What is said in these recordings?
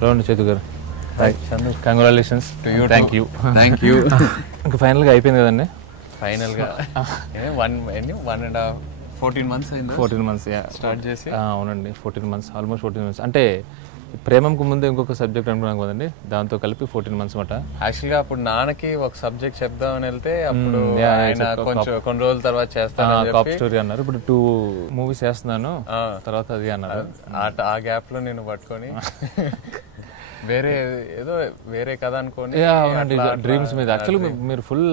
Hello అండి చేతు గారు. కంగ్రాచులేషన్స్. Thank you. ఇంకా ఫైనల్గా అయిపోయింది కదండి. ఫైనల్గా 14 months అయింది. 14 months స్టార్ట్ చేసి. అవునండి, 14 months, ఆల్మోస్ట్ 14 months. అంటే ప్రేమంకు ముందు ఇంకొక సబ్జెక్ట్ అనుకున్నాం కదండి, దాంతో కలిపి 14 months మాట. యాక్చువల్గా అప్పుడు నాన్నకి ఒక సబ్జెక్ట్ చెప్దామని వెళ్తే అప్పుడు ఆయన కొంచెం కొన్ని రోజుల తర్వాత చేస్తాను కాప్ స్టోరీ అన్నారు. ఇప్పుడు 2 movies చేస్తున్నాను తర్వాత అది అన్నారు. ఆ గ్యాప్ లో నేను పట్టుకొని వేరే కథ అనుకోని. అవునండి, డ్రీమ్స్ మీద. యాక్చువల్లీ మీరు ఫుల్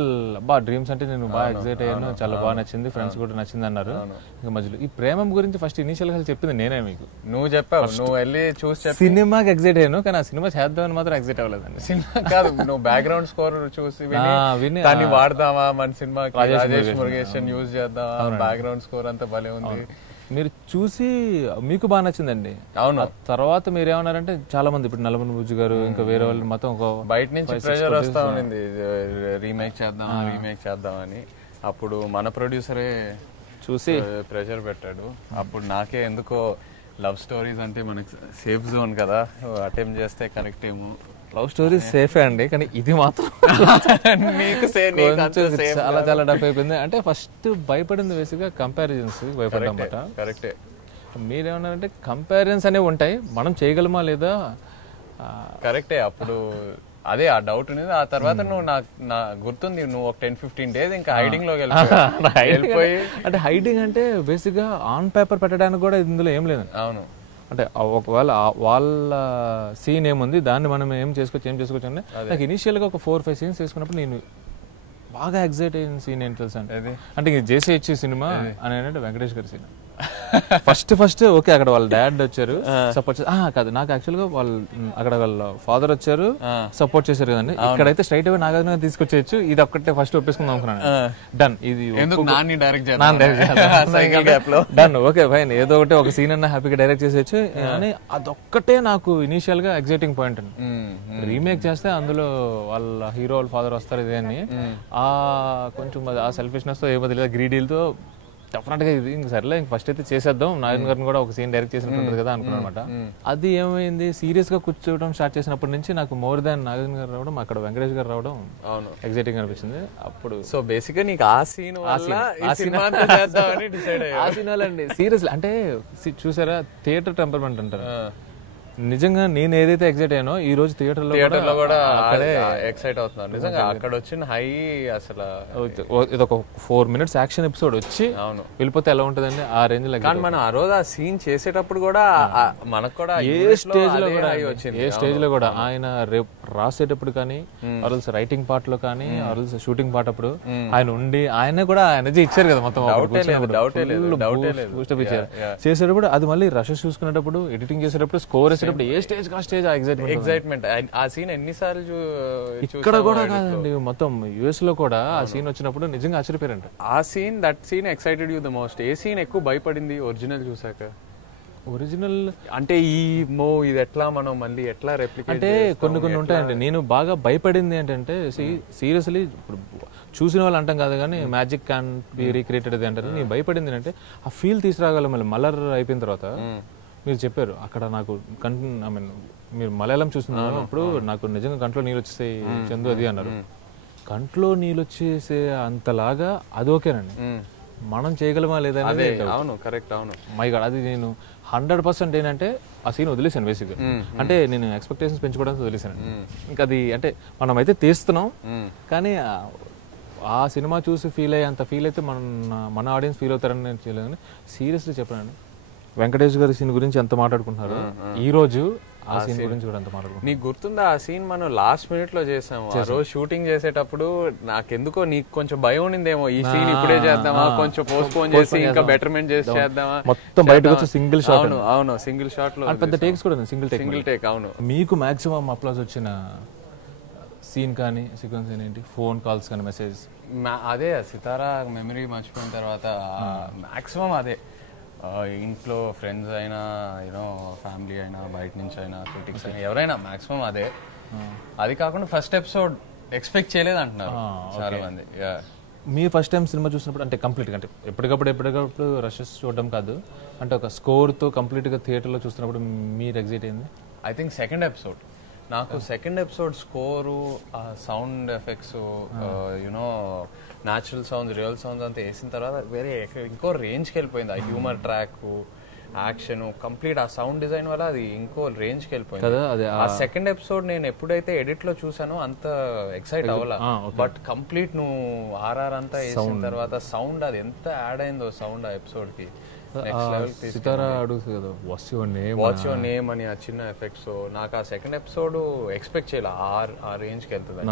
డ్రీమ్స్ అంటే నేను బాగా ఎక్సైట్ అయ్యాను, చాలా బాగా నచ్చింది, ఫ్రెండ్స్ కూడా నచ్చింది అన్నారు. ఇంకా మధ్యలో ఈ ప్రేమం గురించి ఫస్ట్ ఇనిషియల్ గా చెప్పింది నేనే మీకు. నువ్వు చెప్పావు, నువ్వు వెళ్ళి చూసి సినిమాకి ఎక్సైట్ అయ్యాను, కానీ ఆ సినిమా చేద్దామని మాత్రం ఎక్సైట్ అవ్వలేదండి. సినిమా కాదు, నువ్వు బ్యాక్గ్రౌండ్ స్కోర్ చూసి విని దాన్ని వాడదామా మన సినిమాకి, రాజేష్ మురుగేషన్ యూజ్ చేద్దామా, బ్యాక్గ్రౌండ్ స్కోర్ అంతా భలే ఉంది. మీరు చూసి మీకు బాగా నచ్చిందండి. అవును. తర్వాత మీరు ఏమన్నారంటే చాలా మంది ఇప్పుడు నల్లమని బుజ్జు గారు ఇంకా వేరే వాళ్ళు మొత్తం బయట నుంచి ప్రెషర్ వస్తా ఉంది, రీమేక్ చేద్దాం అని. అప్పుడు మన ప్రొడ్యూసరే చూసి ప్రెషర్ పెట్టాడు. అప్పుడు నాకే ఎందుకో లవ్ స్టోరీస్ అంటే మనకి సేఫ్ జోన్ కదా, అటెంప్ట్ చేస్తే కనెక్ట్ ఏమో. లవ్ స్టోరీ సేఫే అండి, కానీ ఇది మాత్రం చాలా చాలా డఫ్ అయిపోయింది. అంటే ఫస్ట్ భయపడింది బేసిక్గా కంపారిజన్స్ భయపడ్డామట. కరెక్టే. మీరేమన్నారంటే కంపారిజన్స్ అనేవి ఉంటాయి, మనం చేయగలమా లేదా. కరెక్టే. అప్పుడు అదే ఆ డౌట్ అనేది. ఆ తర్వాత నువ్వు నా గుర్తుంది, నువ్వు ఒక 10-15 days ఇంకా హైడింగ్ లోకి వెళ్ళిపోయి. అంటే హైడింగ్ అంటే బేసిక్ గా ఆన్ పేపర్ పెట్టడానికి కూడా ఇందులో ఏం లేదు. అవును. అంటే ఒకవేళ వాళ్ళ సీన్ ఏముంది దాన్ని మనం ఏం చేసుకోవచ్చు అంటే నాకు ఇనిషియల్ గా ఒక 4-5 scenes తీసుకున్నప్పుడు నేను బాగా ఎక్సైట్ అయిన సీన్ ఏంటి తెలుసా అంటే జేసీ సినిమా అని అంటే వెంకటేష్ గారి సీన్. ఫస్ట్ ఓకే, అక్కడ వాళ్ళ డాడ్ వచ్చారు సపోర్ట్ కాదు, నాకు యాక్చువల్ గా వాళ్ళు అక్కడ వాళ్ళ ఫాదర్ వచ్చారు సపోర్ట్ చేశారు కదండి. ఇక్కడైతే స్ట్రైట్ అవే నాగార్జున తీసుకొచ్చేయచ్చు, ఇది ఒక్కటే ఫస్ట్ ఒప్పేసుకుందాం అనుకున్నాను. డన్, ఇది డన్, ఓకే ఫైన్, ఏదో ఒకటి ఒక సీన్ అన్న హ్యాపీగా డైరెక్ట్ చేసేయచ్చు అని. అదొక్కటే నాకు ఇనిషియల్ గా ఎగ్జైటింగ్ పాయింట్ అండి. రీమేక్ చేస్తే అందులో వాళ్ళ హీరో వాళ్ళ ఫాదర్ వస్తారు ఇదే అని కొంచెం ఆ సెల్ఫిష్నెస్ తో ఏమో తెలియదు, గ్రీడీలతో డెఫినెట్ గా ఇది ఇంక సరేలే ఇంక ఫస్ట్ అయితే చేసేద్దాం, నారాయణ గారిని కూడా ఒక సీన్ డైరెక్ట్ చేసినట్టు కదా అనుకున్నాను అనమాట. అది ఏమైంది, సీరియస్ గా కూర్చోవడం స్టార్ట్ చేసినప్పటి నుంచి నాకు మోర్ దాన్ నాగార్జున గారు రావడం, అక్కడ వెంకటేష్ గారు రావడం ఎగ్జైటింగ్ అనిపించింది. అప్పుడు సో బేసిక్ గా నీకు ఆ సీన్ అండి సీరియస్లీ అంటే చూసారా థియేటర్ టెంపర్మెంట్ అంటారు. నిజంగా నేను ఏదైతే ఎక్సైట్ అయ్యానో ఈ రోజు థియేటర్ లో కూడా ఎక్సైట్ అవుతున్నాను. నిజంగా అక్కడ వచ్చిన హై అసలు ఇది ఒక 4 minutes యాక్షన్ ఎపిసోడ్ వచ్చి వెళ్ళిపోతే ఎలా ఉంటదండి ఆ రేంజ్ లో. కానీ మనం ఆ రోజు ఆ సీన్ చేసేటప్పుడు కూడా మనకు కూడా ఏ స్టేజ్ లో కూడా ఆయన రేపు రాసేటప్పుడు కానీ అరల్స్ రైటింగ్ పార్ట్ లో కానీ అరల్స్ షూటింగ్ పార్ట్ అప్పుడు ఆయన ఉండి ఆయన కూడా ఎనర్జీ ఇచ్చారు కదా మొత్తం చేసేటప్పుడు. అది మళ్ళీ రషెస్ చూసుకునేటప్పుడు ఎడిటింగ్ చేసేటప్పుడు స్కోర్ ఏ స్టేజ్ కా స్టేజ్ ఎక్సైట్మెంట్. ఆ సీన్ ఎన్నిసార్లు ఇక్కడ కూడా కాదండి, మొత్తం యుఎస్ లో కూడా ఆ సీన్ వచ్చినప్పుడు నిజంగా ఆశ్చర్యపోయారంట. ఆ scene that scene excited you the most. ఏ సీన్ ఎక్కువ భయపడింది ఒరిజినల్ చూసాక? ఒరిజినల్ అంటే ఇది ఎట్లా మనం మళ్ళీ ఎట్లా రెప్లికేట్ అంటే కొన్ని ఉంటాయండి. నేను బాగా భయపడింది ఏంటంటే సీరియస్లీ ఇప్పుడు చూసిన వాళ్ళు అంటాం కాదు కానీ మ్యాజిక్ క్యాన్ బి రీక్రియేటెడ్ అంటారు. నేను భయపడింది అంటే ఆ ఫీల్ తీసుకురాగలం. మళ్ళీ మలర్ అయిపోయిన తర్వాత మీరు చెప్పారు అక్కడ నాకు ఐ మీన్ మీరు మలయాళం చూస్తున్నారు అప్పుడు నాకు నిజంగా కంట్లో నీళ్ళు వచ్చేసాయి చందు అది అన్నారు. కంట్లో నీళ్ళు వచ్చేసే అంతలాగా అది ఓకేనండి, మనం చేయగలమా లేదా? అవును, కరెక్ట్. అవును, మై గాడ్, అది నేను 100% ఏంటంటే ఆ సీన్ వదిలేసాను బేసిక్. అంటే నేను ఎక్స్పెక్టేషన్స్ పెంచుకోవడానికి వదిలేసాను. ఇంకా అది అంటే మనం అయితే తీస్తున్నాం కానీ ఆ సినిమా చూసి ఫీల్ అయ్యే అంత ఫీల్ అయితే మన ఆడియన్స్ ఫీల్ అవుతారని నేను చేయలేదు. సీరియస్లీ చెప్పాను, వెంకటేష్ గారి సీన్ గురించి ఎంత మాట్లాడుకుంటున్నారు ఈ రోజు, ఆ సీన్ గురించి కూడా ఎంత మాట్లాడుకుంటున్నారు. నీకు గుర్తుందా ఆ సీన్ మనం లాస్ట్ మినిట్ లో చేసాము. ఆ రోజు షూటింగ్ చేసేటప్పుడు నాకెందుకో నీకు కొంచెం భయం ఉండిందేమో, ఈ సీన్ ఇప్పుడే చేద్దామా, కొంచెం పోస్ట్ పోన్ చేసి ఇంకా బెటర్మెంట్ చేసి చేద్దామా, మొత్తం బయటకు వచ్చి సింగిల్ షాట్. అవును, సింగిల్ షాట్ లో పెద్ద టేక్స్ కూడా సింగిల్ టేక్. అవును. మీకు మాక్సిమం అప్లాజ్ వచ్చిన సీన్ కానీ సీక్వెన్స్ ఏంటి? ఫోన్ కాల్స్ కానీ మెసేజ్? అదే సితారా మెమరీ మర్చిపోయిన తర్వాత మాక్సిమం అదే. ఇంట్లో ఫ్రెండ్స్ అయినా యూనో ఫ్యామిలీ అయినా బయట నుంచి అయినా క్రిటిక్స్ అయినా ఎవరైనా మాక్సిమం అదే. అది కాకుండా ఫస్ట్ ఎపిసోడ్ ఎక్స్పెక్ట్ చేయలేదు అంటున్నారు చాలా మంది. మీ ఫస్ట్ టైం సినిమా చూసినప్పుడు అంటే కంప్లీట్గా అంటే ఎప్పటికప్పుడు రషెస్ చూడడం కాదు, అంటే ఒక స్కోర్తో కంప్లీట్గా థియేటర్లో చూస్తున్నప్పుడు మీరు ఎగ్జైట్ అయింది? ఐ థింక్ సెకండ్ ఎపిసోడ్ నాకు second episode score sound effects you know natural sounds real sounds అంతా వేసిన తర్వాత వేరే ఇంకో రేంజ్కి వెళ్ళిపోయింది. ఆ హ్యూమర్ ట్రాక్ యాక్షన్ కంప్లీట్ ఆ సౌండ్ డిజైన్ వల్ల అది ఇంకో రేంజ్కి వెళ్ళిపోయింది. ఆ సెకండ్ ఎపిసోడ్ నేను ఎప్పుడైతే ఎడిట్ లో చూసానో అంత ఎక్సైట్ అవ్వాలా, బట్ కంప్లీట్ నువ్వు ఆర్ఆర్ అంతా వేసిన తర్వాత సౌండ్ అది ఎంత యాడ్ అయిందో సౌండ్ ఆ ఎపిసోడ్ కి సితారా అడుగుతుంది కదా వాట్స్ యువర్ నేమ్ అని ఆ చిన్న ఎఫెక్ట్స్. నాకు ఆ సెకండ్ ఎపిసోడ్ ఎక్స్పెక్ట్ చేయాలి ఆ రేంజ్కి వెళ్తుంది.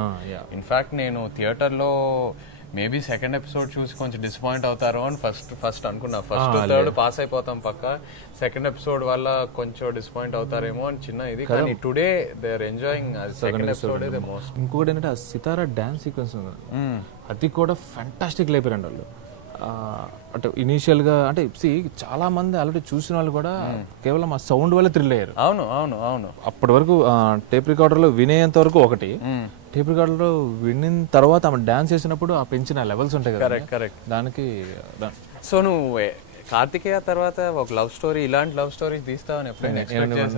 ఇన్ఫాక్ట్ నేను థియేటర్లో మేబీ సెకండ్ ఎపిసోడ్ చూసి కొంచెం డిసప్పాయింట్ అవుతారు అని ఫస్ట్ అనుకున్నా. ఫస్ట్ థర్డ్ పాస్ అయిపోతాం పక్క, సెకండ్ ఎపిసోడ్ వల్ల కొంచెం డిసప్పాయింట్ అవుతారేమో అని చిన్న ఇది. కానీ today they are enjoying second episode the most. ఇంకొకటి ఏంటంటే ఆ సితారా డాన్స్ సీక్వెన్స్ ఉంది, అది కూడా ఫ్యాంటాస్టిక్ లేపారండి వాళ్ళు. అంటే ఇనీషియల్ గా అంటే చాలా మంది ఆల్రెడీ చూసిన వాళ్ళు కూడా కేవలం ఆ సౌండ్ వల్ల థ్రిల్ అయ్యారు. అవును అవును అవును. అప్పటి వరకు టేప్ రికార్డర్ లో వినేంత వరకు ఒకటి, టేప్ రికార్డర్ లో వినిన తర్వాత ఆమె డాన్స్ చేసినప్పుడు ఆ పెంచిన లెవెల్స్ ఉంటాయి కదా, కరెక్ట్ దానికి. సో నువ్వు కార్తికేయ తర్వాత ఒక లవ్ స్టోరీ, ఇలాంటి లవ్ స్టోరీ తీస్తావని ఎప్పుడైనా?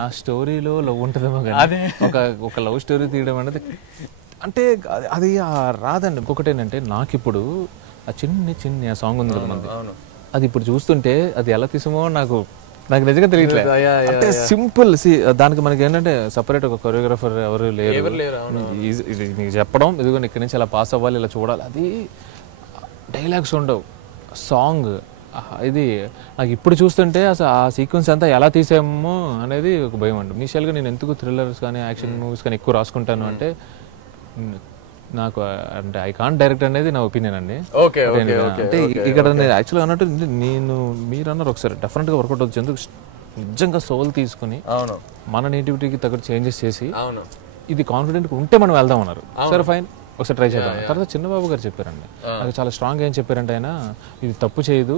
నా స్టోరీలో లవ్ ఉంటుందేమో కానీ ఒక లవ్ స్టోరీ తీయడం అనేది అంటే అది రాదండి. ఇంకొకటి ఏంటంటే నాకు ఇప్పుడు ఆ చిన్ని ఆ సాంగ్ ఉంది కదా మంది, అది ఇప్పుడు చూస్తుంటే అది ఎలా తీసామో నాకు నిజంగా తెలియట్లేదు. అంటే సింపుల్ దానికి మనకి ఏంటంటే సపరేట్ ఒక కొరియోగ్రాఫర్ ఎవరు లేరు, నీకు చెప్పడం ఇదిగో ఇక్కడి నుంచి అలా పాస్ అవ్వాలి ఇలా చూడాలి, అది డైలాగ్స్ ఉండవు, సాంగ్ ఇది నాకు ఇప్పుడు చూస్తుంటే అసలు ఆ సీక్వెన్స్ అంతా ఎలా తీసామో అనేది ఒక భయం అండి. ఇనిషియల్గా నేను ఎందుకు థ్రిల్లర్స్ కానీ యాక్షన్ మూవీస్ కానీ ఎక్కువ రాసుకుంటాను అంటే నాకు అంటే ఐ కాంట్ డైరెక్ట్ అనేది నా ఒపీనియన్ అండి. అంటే ఇక్కడ నేను యాక్చువల్గా అన్నట్టు మీరు అన్నారు ఒకసారి డెఫినెట్గా వర్కౌట్ అవుతుంది. ఎందుకు నిజంగా సోల్ తీసుకుని మన నేటివిటీకి తగ్గట్టు చేంజెస్ చేసి ఇది కాన్ఫిడెంట్ ఉంటే మనం వెళ్దాం అన్నారు. సరే ఫైన్ ఒకసారి ట్రై చేద్దాం. తర్వాత చిన్నబాబు గారు చెప్పారండి, నాకు చాలా స్ట్రాంగ్ ఏం చెప్పారంటే ఆయన ఇది తప్పు చేయదు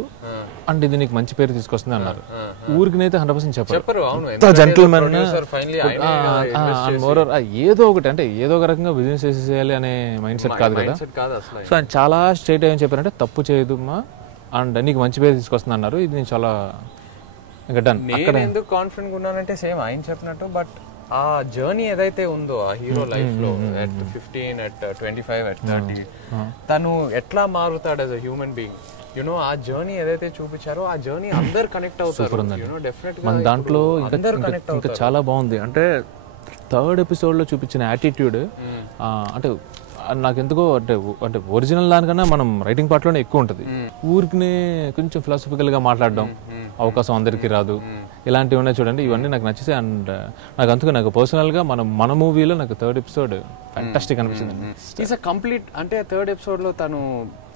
అండ్ ఇది నీకు మంచి పేరు తీసుకొస్తుంది అన్నారు. ఊరికినైతే 100% చెప్పారు, జెంటిల్మెన్ మోరర్ ఏదో ఒకటి అంటే ఏదో ఒక రకంగా బిజినెస్ చేసేయాలి అనే మైండ్ సెట్ కాదు కదా. సో ఆయన చాలా స్ట్రైట్ ఏం చెప్పారంటే తప్పు చేయదు మా అండ్ నీకు మంచి పేరు తీసుకొస్తుంది అన్నారు. ఇది నేను చాలా డన్. నేను ఎందుకు కాన్ఫిడెంట్ ఉన్నానంటే సేమ్ ఆయన చెప్పినట్టు, బట్ ఆ జర్నీ ఏదైతే ఉందో ఆ హీరో లైఫ్ లో అట్ 15 at 25 at 30 తను ఎట్లా మారుతాడు as a human being, you know ఆ జర్నీ ఏదైతే చూపించారో ఆ జర్నీ అందరు కనెక్ట్ అవుతారు. మన దాంట్లో ఇంకా చాలా బాగుంది. అంటే థర్డ్ ఎపిసోడ్ లో చూపించిన యాటిట్యూడ్ అంటే నాకు ఎందుకో అంటే ఒరిజినల్ దానికన్నా మనం రైటింగ్ పార్ట్ లోనే ఎక్కువ ఉంటుంది. ఊరికి కొంచెం ఫిలాసఫికల్ గా మాట్లాడడం, అవకాశం అందరికీ రాదు, ఇలాంటివి ఉన్నాయి చూడండి, ఇవన్నీ నాకు నచ్చేసాయి. అండ్ నాకు అందుకు నాకు పర్సనల్ గా మన మూవీలో నాకు థర్డ్ ఎపిసోడ్ ఫ్యాంటాస్టిక్ అనిపించింది. ఈస్ అ కంప్లీట్ అంటే థర్డ్ ఎపిసోడ్ లో తను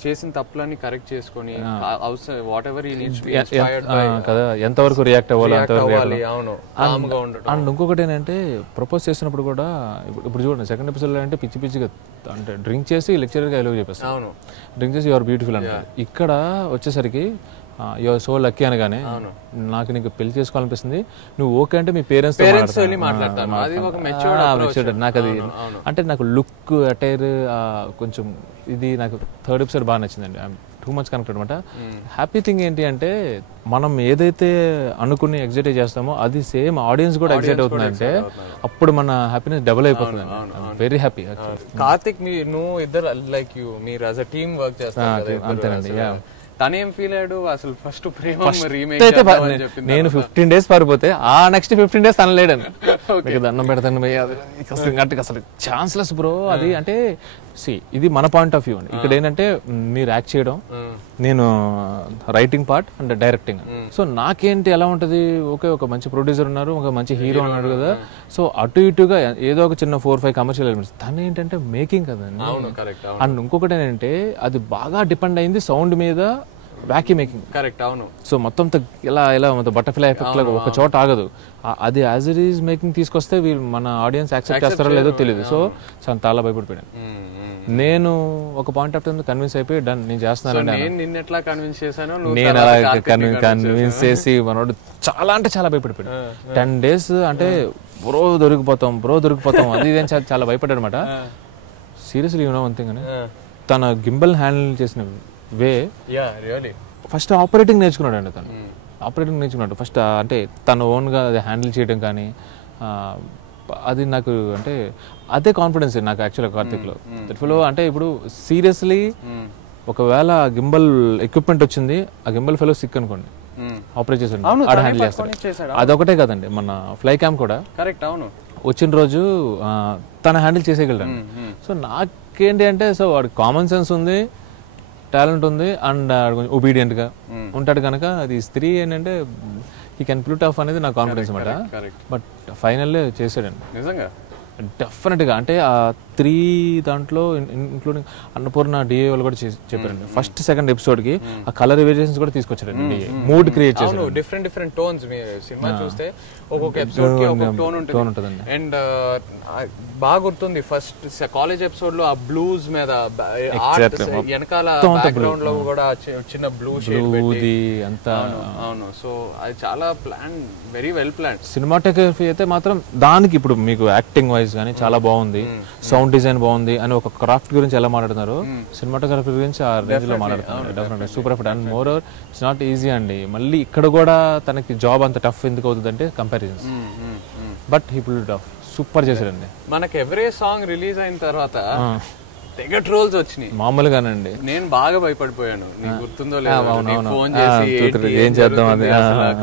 చేసిన తప్పులన్నీ కరెక్ట్ చేసుకొని what ever he needs to be inspired by కదా ఎంతవరకు రియాక్ట్ అవ్వాలి అవును. అండ్ ఇంకొకటి ఏంటంటే ప్రపోజ్ చేసినప్పుడు కూడా ఇప్పుడు చూడండి సెకండ్ ఎపిసోడ్ లో అంటే పిచ్చి పిచ్చిగా అంటే డ్రింక్ చేసి లెక్చరర్ గా ఎలుగు చెప్పేస్తాను, డ్రింక్ చేసి యువర్ బ్యూటిఫుల్ అంటే. ఇక్కడ వచ్చేసరికి యువర్ సో లక్కీ అనగానే నాకు నీకు పెళ్లి చేసుకోవాలనిపిస్తుంది, నువ్వు ఓకే అంటే మీ పేరెంట్స్ నాకు అది అంటే నాకు లుక్ అటైర్ కొంచెం ఇది నాకు థర్డ్ ఎపిసోడ్ బాగా నచ్చిందండి. ఐఎమ్ టూ మచ్ కనెక్టెడ్ అనమాట. హ్యాపీ థింగ్ ఏంటి అంటే మనం ఏదైతే అనుకుని ఎగ్జైట్ చేస్తామో అది సేమ్ ఆడియన్స్ కూడా ఎగ్జైట్ అవుతుందంటే అప్పుడు మన హ్యాపీనెస్ డబుల్ అయిపోతుంది. Very happy. కార్తిక్ నువ్వు ఇద్దరు లైక్ యూ మీరు యాజ్ అ టీమ్ వర్క్ చేస్తారు అంతేనండి. తనేం ఫీల్ అయ్యాడు అసలు ఫస్ట్ ప్రేమ రీమేక్ నేను 15 days పారిపోతే ఆ నెక్స్ట్ 15 days తన లేడని దండం పెడతాను అసలు ఛాన్స్లెస్ బ్రో అది. అంటే ఇది మన పాయింట్ ఆఫ్ వ్యూ అండి. ఇక్కడ ఏంటంటే మీరు యాక్ట్ చేయడం, నేను writing part and directing. So నాకేంటి ఎలా ఉంటది, ఓకే ఒక మంచి ప్రొడ్యూసర్ ఉన్నారు, ఒక మంచి హీరో అన్నాడు కదా, సో అటు ఇటుగా ఏదో ఒక చిన్న 4-5 కమర్షియల్ ఎలిమెంట్స్. తను ఏంటంటే మేకింగ్ కదండి. అండ్ ఇంకొకటి ఏంటంటే అది బాగా డిపెండ్ అయింది సౌండ్ మీద, వ్యాక్యూమ్ మేకింగ్. కరెక్ట్ అవును. సో మొత్తం ఇలా మొత్తం బటర్ఫ్లై ఎఫెక్ట్ లాగా ఒక చోట ఆగదు. అది యాజ్ ఇట్ ఈజ్ మేకింగ్ తీసుకొస్తే మన ఆడియన్స్ యాక్సెప్ట్ చేస్తారో లేదో తెలియదు. సో చాలా భయపడిపోయాను నేను. ఒక పాయింట్ ఆఫ్ టైం కన్విన్స్ అయిపోయి డన్ నేను చేస్తున్నాను. నేను అలా కన్విన్స్ చేసి మనోడు చాలా అంటే చాలా భయపడిపోయాడు. 10 days అంటే బ్రో దొరికిపోతాం అది ఇదేం చాలా భయపడ్డాడు అనమాట. Seriously you know one thing అని తన గింబల్ హ్యాండిల్ చేసిన వే ఫస్ట్ ఆపరేటింగ్ నేర్చుకున్నాడు అండి. తను ఆపరేటింగ్ నేర్చుకున్నాడు ఫస్ట్. అంటే తన ఓన్గా అది హ్యాండిల్ చేయడం కానీ అది నాకు అంటే అదే కాన్ఫిడెన్స్ నాకు యాక్చువల్గా కార్తిక్లో. దట్ఫుల్ అంటే ఇప్పుడు సీరియస్లీ ఒకవేళ గింబల్ ఎక్విప్మెంట్ వచ్చింది, ఆ గింబల్ ఫెలో సిక్ అనుకోండి, ఆపరేట్ చేసాడు, ఆడ హ్యాండిల్ చేస్తాడు. అదొకటే కదండి, మన ఫ్లై క్యామ్ కూడా వచ్చిన రోజు తన హ్యాండిల్ చేసేయగలడు. సో నాకేంటి అంటే, సో వాడికి కామన్ సెన్స్ ఉంది, టాలెంట్ ఉంది, అండ్ కొంచెం ఒబీడియంట్గా ఉంటాడు కనుక అది స్త్రీ ఏంటంటే ఈ కెన్ పుల్ ఇట్ ఆఫ్ అనేది నా కాన్ఫిడెన్స్ అనమాట. బట్ ఫైనల్ చేసాడండి నిజంగా డెఫినెట్గా. అంటే ఆ 3 దాంట్లో ఇంక్లూడింగ్ అన్నపూర్ణ డిఏ వాళ్ళు కూడా చెప్పారండి. ఫస్ట్ సెకండ్ ఎపిసోడ్కి ఆ కలర్ వేరియేషన్స్ కూడా తీసుకొచ్చారండి డిఏ, మూడ్ క్రియేట్ చేశారు. డిఫరెంట్ టోన్స్ సినిమా చూస్తే ఒక్కొక్క ఎపిసోడ్ కి ఒక్కొక్క టోన్ ఉంటుందండి. అండ్ బాగా గుర్తుంది ఫస్ట్ కాలేజ్ ఎపిసోడ్ లో ఆ బ్లూస్ మీద వెనకాల బ్యాక్గ్రౌండ్ లో కూడా చిన్న బ్లూ షేడ్ అంతా. అవును, సో అది చాలా plan, very well plan. Cinematography అయితే మాత్రం దానికి ఇప్పుడు మీకు యాక్టింగ్ వైజ్ కానీ చాలా బాగుంది, సౌండ్ డిజైన్ బాగుంది అని ఒక క్రాఫ్ట్ గురించి ఎలా మాట్లాడుతున్నారు, సినిమాటోగ్రఫీ గురించి ఆ రేంజ్ లో మాట్లాడుతున్నారు. డెఫినెట్గా super effort. And more over it's not easy అండి. మళ్ళీ ఇక్కడ కూడా తనకి జాబ్ అంత టఫ్ ఎందుకు అవుతుంది అంటే comparisons, but he pulled it of. Super చేశారండి. మనకి ఎవరీ సాంగ్ రిలీజ్ అయిన తర్వాత తెగ ట్రోల్స్ వచ్చినాయి మామూలుగానండి. నేను బాగా భయపడిపోయాను, నీకు గుర్తుందో లేదో, ఫోన్ చేసి ఏం చేద్దాం అది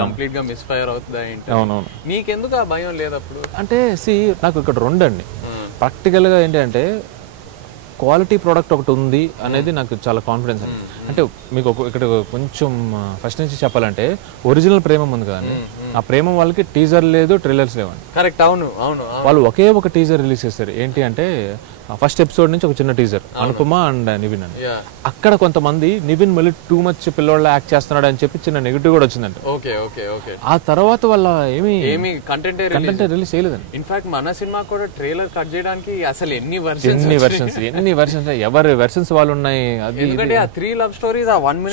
కంప్లీట్ గా మిస్ ఫైర్ అవుతుందా ఏంటి. అవునవును, నీకెందుకు ఆ భయం లేదు అప్పుడు? అంటే నాకు ఇక్కడ 2 అండి. ప్రాక్టికల్ గా ఏంటంటే క్వాలిటీ ప్రోడక్ట్ ఒకటి ఉంది అనేది నాకు చాలా కాన్ఫిడెన్స్ అండి. అంటే మీకు ఇక్కడ కొంచెం ఫస్ట్ నుంచి చెప్పాలంటే ఒరిజినల్ ప్రేమం ఉంది కదండి, ఆ ప్రేమం వాళ్ళకి టీజర్ లేదు, ట్రైలర్స్ లేవండి. కరెక్ట్. అవును అవును, వాళ్ళు ఒకే ఒక టీజర్ రిలీజ్ చేస్తారు. ఏంటి అంటే ఫస్ట్ ఎపిసోడ్ నుంచి ఒక చిన్న టీజర్, అనుపమ అండ్ నివిన్ అని. అక్కడ కొంతమంది నివిన్ మళ్ళీ టూ మచ్ పిల్లోళ్ళ యాక్ట్ చేస్తున్నాడు అని చెప్పి చిన్న నెగిటివ్ కూడా వచ్చిందంట. ఆ తర్వాత వాళ్ళ ఏమి కంటెంట్ రిలీజ్ చేయలేదండి. ఇన్ఫాక్ట్ మన సినిమా కూడా ట్రైలర్ కట్ చేయడానికి అసలు ఎన్ని వెర్షన్స్ ఎవరి వెర్షన్స్ వాళ్ళు ఉన్నాయి. అది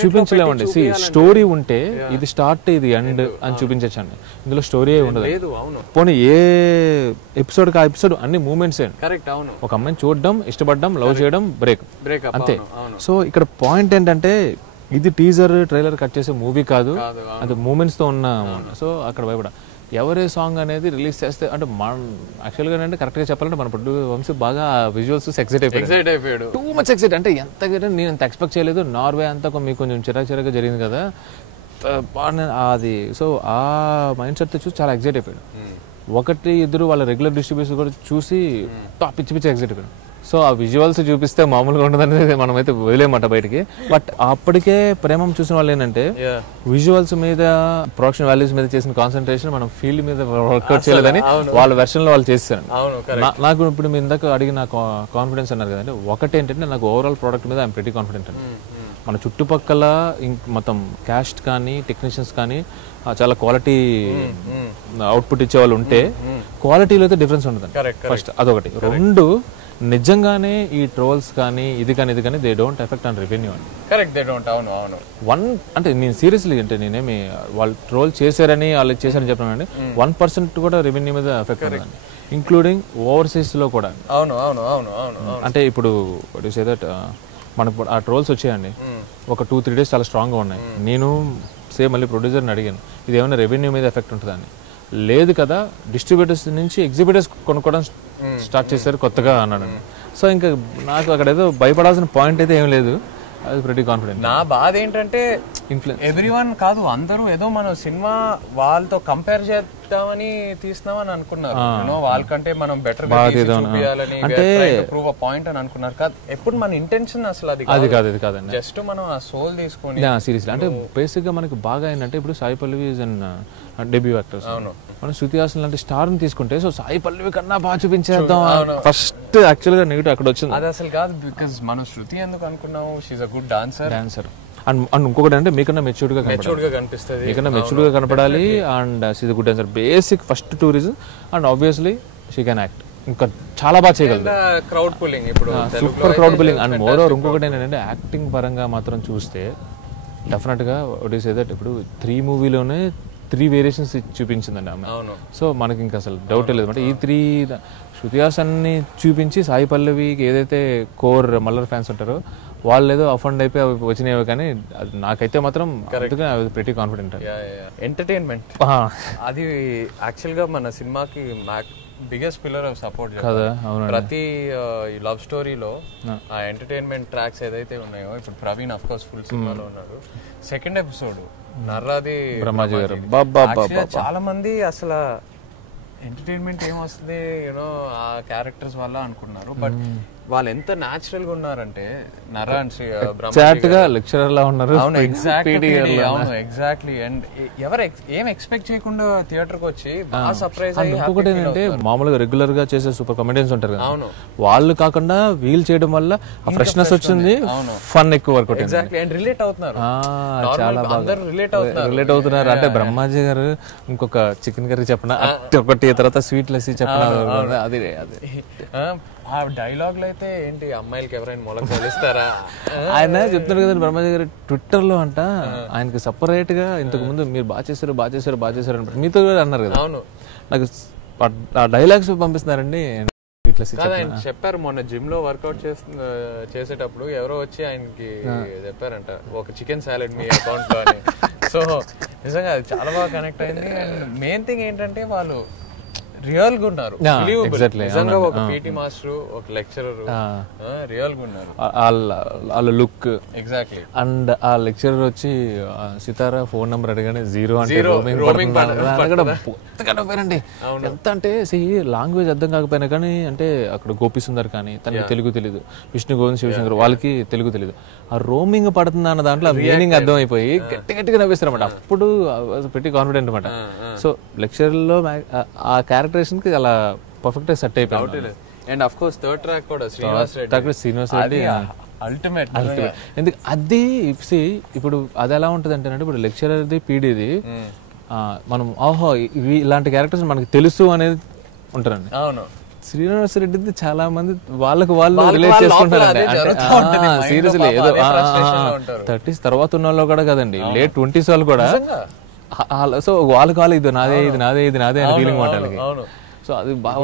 చూపించలేమండి. స్టోరీ ఉంటే ఇది స్టార్ట్ ఇది ఎండ్ అని చూపించండి, ఇందులో స్టోరీ ఉండదు. పోనీ ఏ ఎపిసోడ్ ఆ ఎపిసోడ్ అన్ని మూమెంట్స్. ఒక అమ్మాయిని చూడడం, ఇష్టపడడం, లవ్ చేయడం, బ్రేక్ అంతే. సో ఇక్కడ పాయింట్ ఏంటంటే ఇది టీజర్ ట్రైలర్ కట్ చేసే మూవీ కాదు, అది మూమెంట్స్ తో ఉన్న. సో అక్కడ భయపడ ఎవరే సాంగ్ అనేది రిలీజ్ చేస్తే అంటే మన యాక్చువల్గా అంటే కరెక్ట్ గా చెప్పాలంటే మన ప్రొడ్యూసర్ వంశీ బాగా విజువల్స్ ఎక్సైట్ అయిపోయాడు. టూ మచ్ ఎక్సైట్ అంటే ఎంత నేను అంత ఎక్స్పెక్ట్ చేయలేదు. నార్వే అంతా మీకు కొంచెం చిరాకుగా జరిగింది కదా అది. సో ఆ మైండ్ సెట్ చూసి చాలా ఎక్సైట్ అయిపోయాడు. 1-2 వాళ్ళ రెగ్యులర్ డిస్ట్రిబ్యూషన్ కూడా చూసి పిచ్చి ఎక్సైట్ అయిపోయాడు. సో ఆ విజువల్స్ చూపిస్తే మామూలుగా ఉండదనేది మనమైతే వదిలేమాట బయటికి. బట్ అప్పటికే ప్రేమం చూసిన వాళ్ళు ఏంటంటే విజువల్స్ మీద, ప్రొడక్షన్ వాల్యూస్ మీద చేసిన కాన్సన్ట్రేషన్ మనం ఫీల్డ్ మీద వర్కౌట్ చేయలేదని వాళ్ళ వెర్షన్ లో వాళ్ళు చేస్తారు. నాకు ఇప్పుడు మీరు ఇందాక అడిగిన కాన్ఫిడెన్స్ అన్నారు కదండి, ఒకటి ఏంటంటే నాకు ఓవరాల్ ప్రోడక్ట్ మీద ఐఎమ్ ప్రిటీ కాన్ఫిడెంట్ అండి. మన చుట్టుపక్కల మొత్తం క్యాస్ట్ కానీ టెక్నీషియన్స్ కానీ చాలా క్వాలిటీ అవుట్పుట్ ఇచ్చే వాళ్ళు ఉంటే క్వాలిటీలో అయితే డిఫరెన్స్ ఉండదు ఫస్ట్, అదొకటి. 2 నిజంగానే ఈ ట్రోల్స్ కానీ ఇది కానీ they don't effect on revenue అండి. Correct, they don't. అవును అవును. 1 అంటే నేను సీరియస్లీ అంటే నేనేమి వాళ్ళు ట్రోల్ చేశారని వాళ్ళు చేశారని చెప్పానండి, 1% కూడా రెవెన్యూ మీద ఎఫెక్ట్ ఉందండి, ఇంక్లూడింగ్ ఓవర్సీస్ లో కూడా. అవును అవును అవును అవును. అంటే ఇప్పుడు మనకు ఆ ట్రోల్స్ వచ్చాయండి, ఒక 2-3 డేస్ చాలా స్ట్రాంగ్గా ఉన్నాయి. నేను మళ్ళీ ప్రొడ్యూసర్ని అడిగాను, ఇది ఏమైనా రెవెన్యూ మీద ఎఫెక్ట్ ఉంటుందని. లేదు కదా, డిస్ట్రిబ్యూటర్స్ నుంచి ఎగ్జిబిటర్స్ కొనుక్కోవడం స్టార్ట్ చేశారు కొత్తగా అన్నాడు. సో ఇంకా నాకు అక్కడ ఏదో భయపడాల్సిన పాయింట్ అయితే ఏం లేదు, అది ప్రిటీ కాన్ఫిడెంట్. నా బాధ ఏంటంటే ఎవ్రీవన్ కాదు, అందరూ ఏదో మన సినిమా వాళ్ళతో కంపేర్ చేద్దామని తీస్తున్నామని అనుకున్నారు. వాళ్ళకంటే మనం బెటర్ అంటే ప్రూవ్ అ పాయింట్ అని అనుకున్నారు. కాదు, ఎప్పుడు మన ఇంటెన్షన్ అసలు అది కాదండి. జస్ట్ మనం ఆ సోల్ తీసుకొని సీరియస్లీ అంటే బేసిక్ గా మనకి బాగా ఏంటంటే ఇప్పుడు Sai Pallavi is an debut actors. మనం శృతి హాసన్ లాంటి స్టార్ ని తీసుకుంటే సో సాయి పల్లవి కన్నా బాగా చూపించేద్దాం ఫస్ట్ యాక్చువల్ గా నెగిటివ్ అక్కడ వచ్చింది. అది అసలు కాదు, బికాజ్ మనం శృతి ఎందుకు అనుకున్నాము, she's a good dancer. And ఇంకొకటి అంటే మీకన్నా మెచ్యూర్డ్ గా కనిపిస్తుంది, మీకన్నా మెచ్యూర్డ్ గా కనపడాలి. And she's a good dancer, basic first 2 reason. And obviously she can act, ఇంకా చాలా బాగా చేయగలదు. క్రౌడ్ పుల్లింగ్, ఇప్పుడు super crowd pulling. And moreover ఇంకొకటి ఏంటంటే యాక్టింగ్ పరంగా మాత్రం చూస్తే డెఫినెట్ గా వాట్ ఈస్ దట్ ఇప్పుడు 3 మూవీలోనే 3 వేరియేషన్స్ చూపించిందండి ఆమె. సో మనకి ఇంకా అసలు డౌట్ లేదు అంటే ఈ 3 శృతి హాసన్ ని చూపించి సాయి పల్లవికి ఏదైతే కోర్ మల్లర్ ఫ్యాన్స్ ఉంటారో వాళ్ళు ఏదో అఫండ్ అయిపోయి అవి వచ్చినాయి, కానీ అది నాకైతే మాత్రం ప్రెటీ కాన్ఫిడెంట్. ఎంటర్టైన్మెంట్ అది యాక్చువల్గా మన సినిమాకి బిగ్గెస్ట్ పిల్లర్ ఆఫ్ సపోర్ట్ కదా. ప్రతి లవ్ స్టోరీలో ఆ ఎంటర్టైన్మెంట్ ట్రాక్స్ ఏదైతే ఉన్నాయో, ఇప్పుడు ప్రవీణ్ అఫ్ కోర్స్ ఫుల్ సినిమాలో ఉన్నారు. సెకండ్ ఎపిసోడ్ నర్రాది బ్రహ్మాజీ గారు చాలా మంది అసలు ఎంటర్టైన్మెంట్ ఏమొస్తుంది యూనో ఆ క్యారెక్టర్స్ వల్ల అనుకున్నారు. బట్ వాళ్ళు ఎంత న్యాచురల్ గా ఉన్నారంటే నర్రా లెక్చరర్ లా ఉన్నారు. అవును ఎగ్జాక్ట్లీ. అండ్ ఎవరు ఏం ఎక్స్పెక్ట్ చేయకుండా థియేటర్ కి వచ్చి బాగా సర్ప్రైజ్ అయ్యి. ఇంకొకటి ఏంటంటే మామూలుగా రెగ్యులర్ గా చేసే సూపర్ కామెడియన్స్ ఉంటారు కదా, వాళ్ళు కాకుండా వీల్ చేయడం వల్ల ఆ ఫ్రెష్నెస్ వచ్చింది, ఫన్ ఎక్కువ వర్కౌట్. ఎగ్జాక్ట్లీ. అండ్ రిలేట్ అవుతున్నారు, చాలా బాగా రిలేట్ అవుతున్నారు. అంటే బ్రహ్మాజీ గారు ఇంకొక చికెన్ కర్రీ చెప్పిన ఒకటి, తర్వాత స్వీట్ లస్సీ చెప్పిన, అది ఆ డైలాగ్ లో అయితే ఏంటి, అమ్మాయిలకి ఎవరైనా మొలక తెలుస్తారా ఆయన చెప్తున్నారు కదా బ్రహ్మాజీ గారు ట్విట్టర్ లో అంట. ఆయనకి సపరేట్ గా ఇంతకు ముందు మీరు బాగా చేశారు అని మీతో అన్నారు కదా. అవును, నాకు ఆ డైలాగ్స్ పంపిస్తున్నారండి. చెప్పారు మొన్న జిమ్ లో వర్కౌట్ చేసేటప్పుడు ఎవరో వచ్చి ఆయనకి చెప్పారంట, ఒక చికెన్ సాలెడ్ మీ అకౌంట్ లో అని. సో నిజంగా అది చాలా బాగా కనెక్ట్ అయింది. అండ్ మెయిన్ థింగ్ ఏంటంటే వాళ్ళు రియల్ గా ఉన్నారు. నిజంగా ఒక పీటీ మాస్టర్, ఒక లెక్చరర్ రియల్ గా ఉన్నారు. వాళ్ళ లుక్ ఎగ్జాక్ట్లీ. అండ్ ఆ లెక్చరర్ వచ్చి సితారా ఫోన్ నెంబర్ అడగానే జీరో అంటే పోయారండి. ఎంత అంటే లాంగ్వేజ్ అర్థం కాకపోయినా కానీ, అంటే అక్కడ గోపిసుందర్ కానీ తనకి తెలుగు తెలీదు, విష్ణు గోవింద్ శివశంకర్ వాళ్ళకి తెలుగు తెలీదు, ఆ రోమింగ్ పడుతుంది అన్న దాంట్లో మీనింగ్ అర్థం అయిపోయి గట్టిగా నవ్వేస్తారు అనమాట. అప్పుడు పెట్టి కాన్ఫిడెంట్ అనమాట. సో లెక్చర్ లో ఆ క్యారెక్టరేషన్ కి అలా పర్ఫెక్ట్ గా సెట్ అయిపోయింది. And of course third track కూడా శ్రీనివాస్ రెడ్డి అల్టిమేట్. ఎందుకు అది ఇప్పుడు అది ఎలా ఉంటది అంటే, ఇప్పుడు లెక్చరర్ది పీడీది మనం ఓహో ఇలాంటి క్యారెక్టర్స్ మనకి తెలుసు అనేది ఉంటారండి. అవును, శ్రీనివాస్ రెడ్డిది చాలా మంది వాళ్ళకు వాళ్ళు రిలేట్ చేసుకుంటారండి. సీరియస్లీ ఏదో 30s తర్వాత ఉన్న వాళ్ళు కూడా కదండి, late 20s వాళ్ళు కూడా. సో వాళ్ళకి వాళ్ళు ఇది నాదే అని ఫీలింగ్ మాట్లాడాలి. సో అది బాగా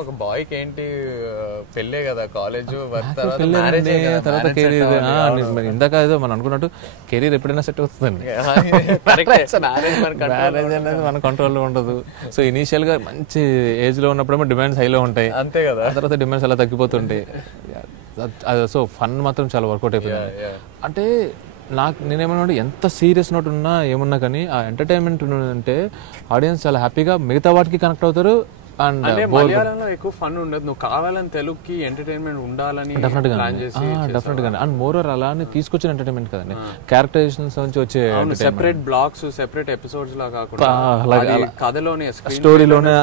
ఒక బాయ్ కి ఏంటి పెళ్ళే కదా, కాలేజ్ తర్వాత కెరీర్. ఇందాక ఏదో మనం అనుకున్నట్టు కెరీర్ ఎప్పుడైనా సెట్ అవుతుందండి, మ్యారేజ్ అనేది మన కంట్రోల్లో ఉండదు. సో ఇనీషియల్ గా మంచి ఏజ్ లో ఉన్నప్పుడేమో డిమాండ్స్ హైలో ఉంటాయి, అంతే కదా. తర్వాత డిమాండ్స్ అలా తగ్గిపోతుంటాయి. సో ఫన్ మాత్రం చాలా వర్కౌట్ అయిపోయింది. అంటే నేనేమన్నా ఎంత సీరియస్ నోట్ ఉన్నా ఏమున్నా కానీ ఆ ఎంటర్టైన్మెంట్ అంటే ఆడియన్స్ చాలా హ్యాపీగా మిగతా వాటికి కనెక్ట్ అవుతారు. అండ్ మలయాళంలో ఎక్కువ ఫన్ ఉండదు, నువ్వు కావాలని తెలుగుకి ఎంటర్టైన్మెంట్ ఉండాలని డెఫినెట్ గా. అండ్ మోరర్ అలానే తీసుకొచ్చిన ఎంటర్టైన్మెంట్ కదండి, క్యారెక్టరైజేషన్స్ నుంచి వచ్చే సెపరేట్ బ్లాక్స్, సెపరేట్ ఎపిసోడ్స్ లా కాకుండా కథలోనే స్టోరీలోనే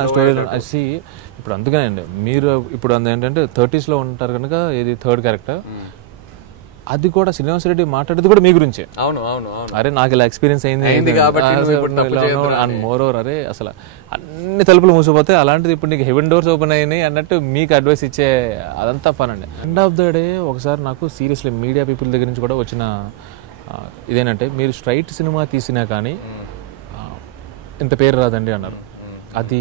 ఇప్పుడు అందుకనే అండి మీరు ఇప్పుడు ఏంటంటే 30s లో ఉంటారు కనుక, ఇది థర్డ్ క్యారెక్టర్, అది కూడా శ్రీనివాస్ రెడ్డి మాట్లాడేది కూడా మీ గురించే. అవును అవును, అరే నాకు ఇలా ఎక్స్పీరియన్స్ అయింది అండ్ మోర్ ఓవర్ అరే అసలు అన్ని తలుపులు మూసిపోతే అలాంటిది ఇప్పుడు నీకు హెవెన్ డోర్స్ ఓపెన్ అయినాయి అన్నట్టు మీకు అడ్వైస్ ఇచ్చే అదంతా ఫన్ అండి. ఎండ్ ఆఫ్ ద డే ఒకసారి నాకు సీరియస్లీ మీడియా పీపుల్ దగ్గర నుంచి కూడా వచ్చిన ఇదేంటంటే, మీరు స్ట్రైట్ సినిమా తీసినా కానీ ఇంత పేరు రాదండి అన్నారు. అది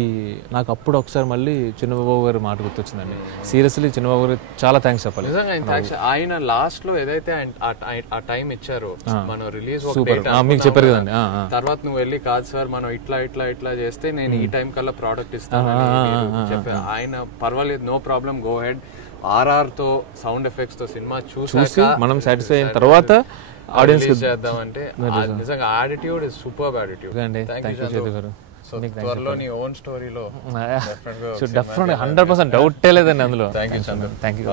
నాకు అప్పుడు ఒకసారి మళ్ళీ చిన్నబాబు గారి మాట గుర్తొచ్చిందండి. సీరియస్లీ చిన్నబాబు గారు చాలా థ్యాంక్స్ చెప్పాలి. ఆయన లాస్ట్ లో ఏదైతే ఆ టైం ఇచ్చారో, మనం రిలీజ్ మీకు చెప్పారు కదండి, తర్వాత నువ్వు వెళ్ళి కాదు సార్ మనం ఇట్లా చేస్తే నేను ఈ టైం కల్లా ప్రోడక్ట్ ఇస్తాను చెప్పారు ఆయన. పర్వాలేదు, no problem, go ahead. RR తో సౌండ్ ఎఫెక్ట్స్ తో సినిమా చూసి మనం సాటిస్ఫై అయిన తర్వాత ఆడియన్స్ చేద్దామంటే నిజంగా attitude is superb attitude. So త్వరలో నీ ఓన్ స్టోరీలో 100% డౌటే లేదండి అందులో. Thank you. Thank you.